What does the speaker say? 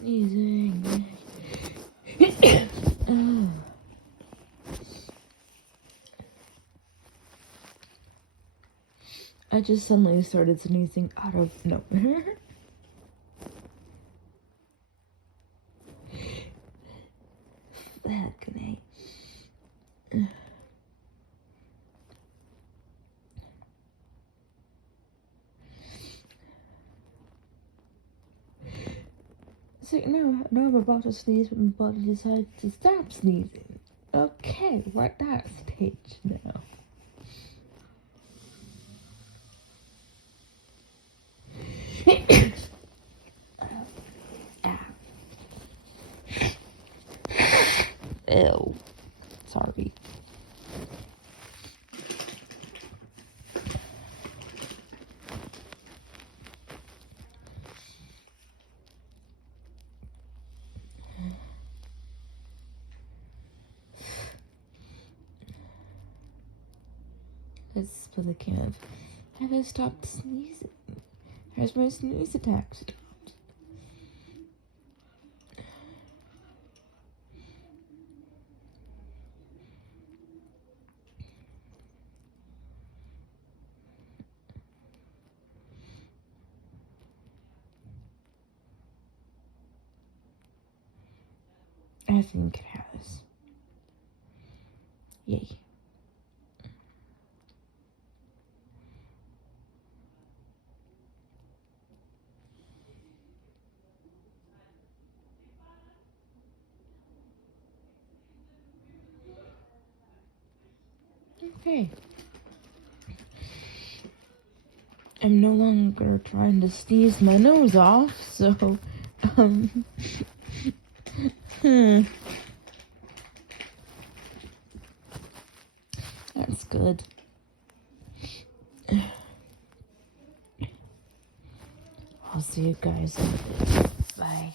sneezing. I just suddenly started sneezing out of nowhere. Fucking A. So now I'm about to sneeze, but my body decides to stop sneezing. Okay, we're at that stage now. Ew. Sorry. It's because I can't. Have I stopped sneezing? Has my sneeze attack stopped? I think it has. Yay. Okay. I'm no longer trying to sneeze my nose off, so, That's good. I'll see you guys later. Bye.